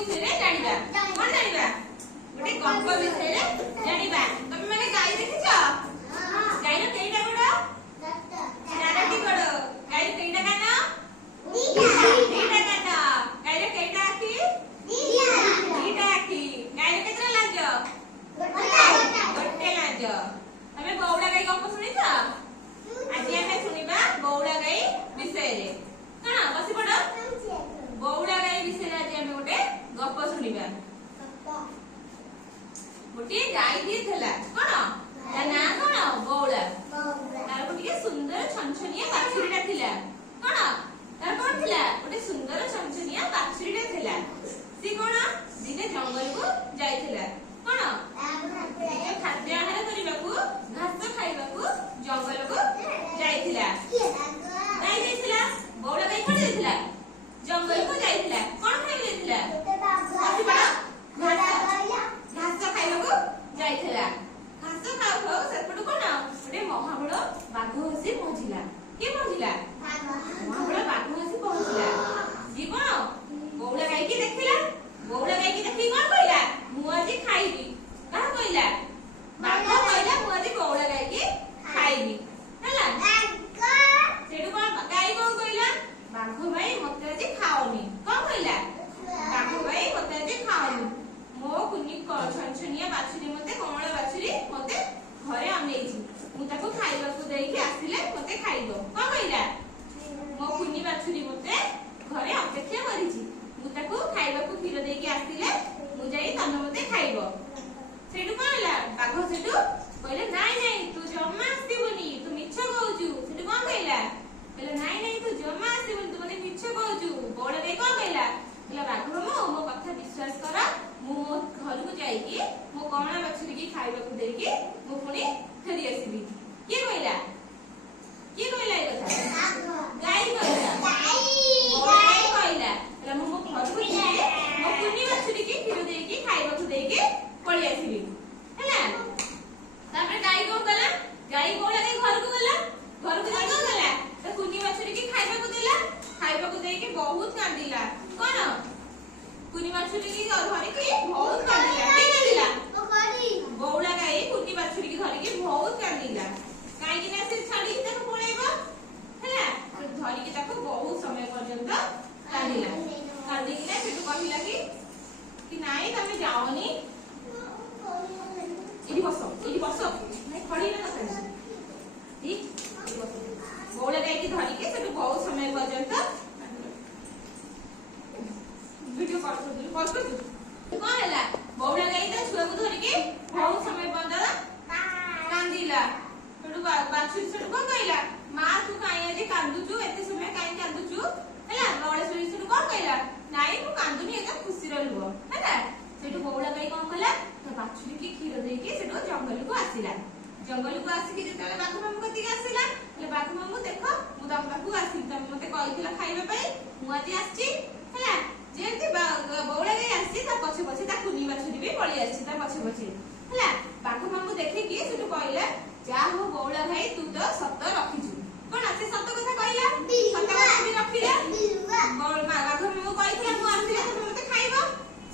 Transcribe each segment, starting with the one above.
विषय रे जानिबा कोन जानिबा गोटे गप विषय रे जानिबा तमे माने गाई देखिछ गाई रो केइटा गोड़ चारटी गोड़ गाई केइटा कान दुईटा कान गाई रो केइटा आखि दुईटा आखि गाई रो केतरा लाज गोटे लाज तमे बौड़ा गाई गप सुनिछ आज हमें सुनिबा बौड़ा गाई विषय रे कना बसी पड़ बौड़ा गाई विषय रे आज हमें गोटे गप सुनिबा गोटे गाई भी थला कोन ता ना कोन बौड़ा तार गोटे सुंदर छनछनिया बाछुरीटा थिला कोन तार कोन थिला गोटे सुंदर छनछनिया बाछुरीटा थिला सी कोन दिने जंगल को जाइथिला कोन खाद्य आहार करिबाकू घास खाइबाकू जंगल को जाइथिला जाइथिला बौड़ा गाई कोन जाइथिला जंगल को जाइथिला कोन खाइ जाइथिला आसी बड़ा घास खाइबाकू जाइथिला घास खाउ खाउ सेपटु कोन गोटे महाबळ बाघ आसी पहुंचिला के पहुंचिला महाबळ बाघ आसी पहुंचिला सी कोन बौड़ा गाई की देखिला बौड़ा गाई की देखि कोन कइला मु आजी खाइबी का कइला बाघ कइला मु आजी बौड़ा गाई की खाइबी हला सेडु कोन गाई कोन कइला बाघ भाई मते आजी खाओनी कोन कइला बाघ भाई मते आजी खाओनी मो कुनी छनछनिया बाछुरी मते कमला बाछुरी मते घरे अनेइछि मु ताको खाइबाकू देइके आसिले मते खाइबो कोन कइला मो कुनी बाछुरी मते घरे अपेक्षा करिछि मु ताको खाइबाकू खीर देइके आसिले मु जाई तने मते खाइबो सेडु कोन होला बाघ सेडु कहले नाइ नाइ तू जम्मा आसीबोनी तू मिछ कहउछु सेडु कोन कइला कहले नाइ नाइ तू जम्मा आसीबोनी तू मने मिछ कहउछु बौड़ा गाई कोन कइला कहला बाघ मो कथा विश्वास कर मु मो घर को जाईकी मो कमला बाछुरी की खाइबाकू देइकी मु पुनी फेरी आसीबी के कइला ए कथा गाई कइला गाई कइला कहला मु मो घर को जाई मो कुनी बाछुरी की खीर देइकी खाइबाकू देइकी पळी आसीबी हैला तापर गाई को गला गाई बौड़ा गाई घर को गला तो कुनी बाछुरी की खाइबाकू देला खाइबाकू देइकी बहुत कांदिला कोन कुनी बाछुरी की धरि की बहुत कांदिला के कांदिला बौड़ा गाई कुनी बाछुरी की धरि की बहुत कांदिला काई कि ना से छाडी ताको पळेबो हैला तो धरि की ताको बहुत समय पर्यंत कांदिला कांदी कि ना सेटु कहिला कि नाइ तमे जाओनी इडी बसो नाइ खड़ी ना कथा ठीक बौड़ा गाई की धरि के सेटु बहुत समय पर्यंत वीडियो कॉल कर कोन हैला बौड़ा गाई ता छुआ को धरि के बहुत समय पर्यंत कांदिला सेटु बाछुरी सेटु कोन कइला मां तू काई आज कांदुचु एते समय काई कांदुचु हैला बौड़ा छुरी सेटु कोन कइला नाइ मु कांदुनी एका खुशी रहबो हैला सेटु बौड़ा गाई कोन कला तो बाछुरी की खीर देके सेटु जंगल को आसी कि जेतले बाघ मामू कति आसीला ले बाघ मामू देखो मु तम पाखु आसी तम मते कहितला खाइबे पई मु आज आछि हैला जेंति बौड़ा गाई आसी ता पछे पछे ता कुनी बाछुरी भी पळी आसी ता पछे पछे हैला बाघ मामू देखि कि सेटु कहिला जा हो बौड़ा भाई तू तो सत्य रखिजु कोन आसे सत्य कथा कहिला सत्य कथा भी रखिला बाघ मामू कहितला मु आसीला तो मते खाइबो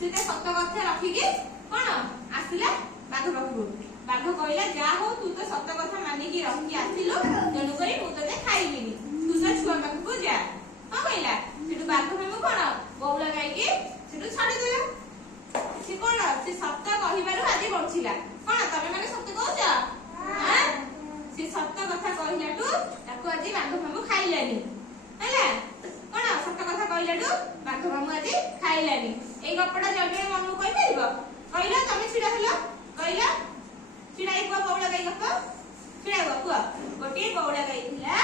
सेते सत्य कथा रखि कि कोन आसीला बाघ पाखु बाघ कहिला जा हो तू तो सत्य कथा मानि कि रखि आसिलो तेनु करी मु तते खाइबिनी तू सा छुआ पाखु जा हां कहिला सेटु बाघ मामू कोन बौड़ा गाई के सेटु छाडी देला से कोन से सत्य कहिबारु आजि बंचिला कोन तमे माने सत्य कहउछ हां से सत्य कथा कहिलाटु ताको आजि बाघ मामू खाइलानी हैला कोन सत्य कथा कहिलाटु बाघ मामू आजि खाइलानी ए गपडा जबे मामू कहि परिबो कहिला तमे छिडा हेलो कहिला छिडाई को बौड़ा गाई गप छिडाई को गोटे बौड़ा गाई थिला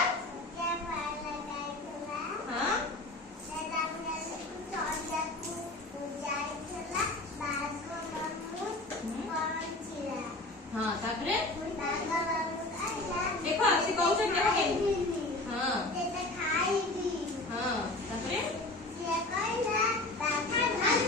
हां हां तापरे देखो से कहउछ देखो के हां हां तापरे से कहला बाखा भाई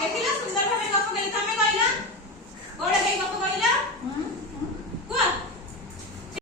ଦେଖିଲ ସୁନ୍ଦର ଭାବେ ଗପ କହିଲ ତମେ କହିଲ ବଉଳା କାଇଁ ଗପ କହିଲ